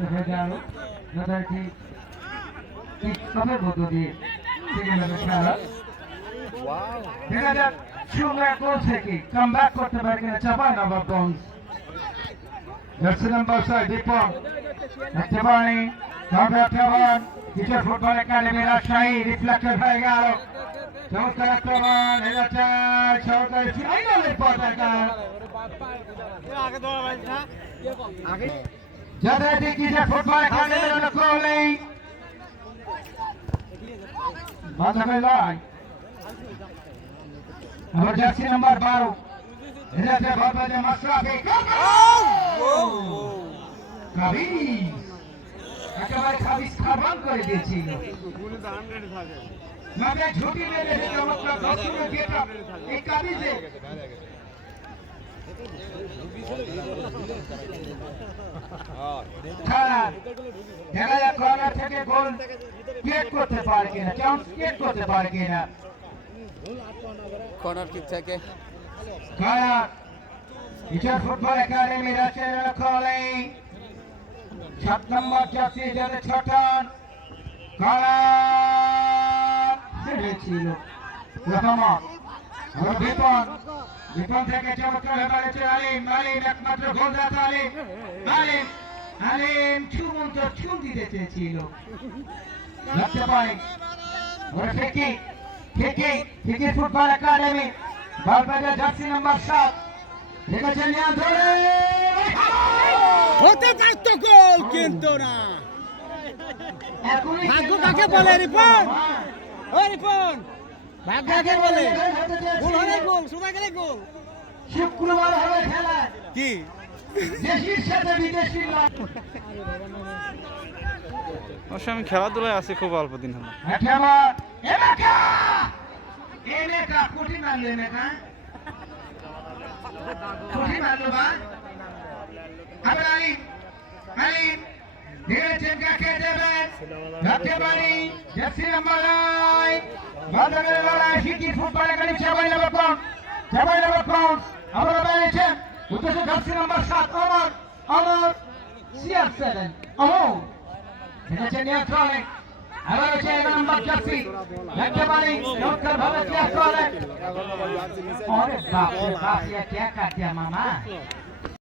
দেখা গেল যথারীতি মধ্য দিয়ে খেলা দেখা যাক সুন্দর গোল থেকে কাম ব্যাক করতে পারে কিনা চাপাই নবাবগঞ্জ জার্সি নাম্বার 6 দীপক দেখতে পারেনি আক্রমণ কিশোর ফুটবল একাডেমি রাজশাহী রিফ্লেক্টেড হয়ে গেল চমৎকার আক্রমণ সরকারি ফাইনালের পতাকা যথারীতি কিশোর ফুটবল একাডেমির লক্ষ্য হলেই বাধা লড়াই আমার জার্সি নাম্বার 12 এটাতে বাবাজে মাশরাফি কাবিজ একেবারে খাবিজ খাবান করে দিয়েছিল মানে ঝুঁকি মেরে চমৎকার দর্শনে যেটা এই কাবিজে দেখা যাক কর্নার থেকে গোল ক্রিয়েট করতে পারে কিনা চান্স ক্রিয়েট করতে পারে কিনা কর্নার কিক থেকে কিশোর ফুটবল একাডেমি রাজশাহী লক্ষ্য হলেই 7 নম্বর জার্সি যাদের ছটান ছিল বিপন থেকে চমৎকার হয়েছে আলিম একমাত্র গোলদাতা আলিম ছুন দিতে চেয়েছিল দেখতে পাই ওরা ঠিকই ফুটবল একাডেমি বালবাজার জার্সি নাম্বার 7 দেখেছেন ধরে হতে পারত গোল কিন্তু না ভাগ্য কাকে বলে রিপন ও রিপন ভাগ্য কাকে বলে গোল হলে গোল সোজা গেলে গোল শুক্রবার হবে খেলা কি দেশির সাথে বিদেশির অবশ্য আমি খেলাধুলায় আছি খুব অল্প দিন হলো কঠিন মারলো কঠিন মারলো বা আবার আলিম ধীরেছেন কাকে দেবেন রাখতে পারি জার্সি নাম্বার 9 বাজারের লড়াই সিটি ফুটবল একাডেমি চাবাই নাম্বার কাউন্ট আবার বেরিয়েছেন উদ্দেশ্য জার্সি নাম্বার 7 অমর CR7 অমর ধীরেছেন নিয়ন্ত্রণে আবার হচ্ছে 11 নম্বর জার্সি রাখতে পারি চমৎকার ভাবে ক্লিয়ার করে আরে বাপ রে বাপ ये क्या कर दिया मामा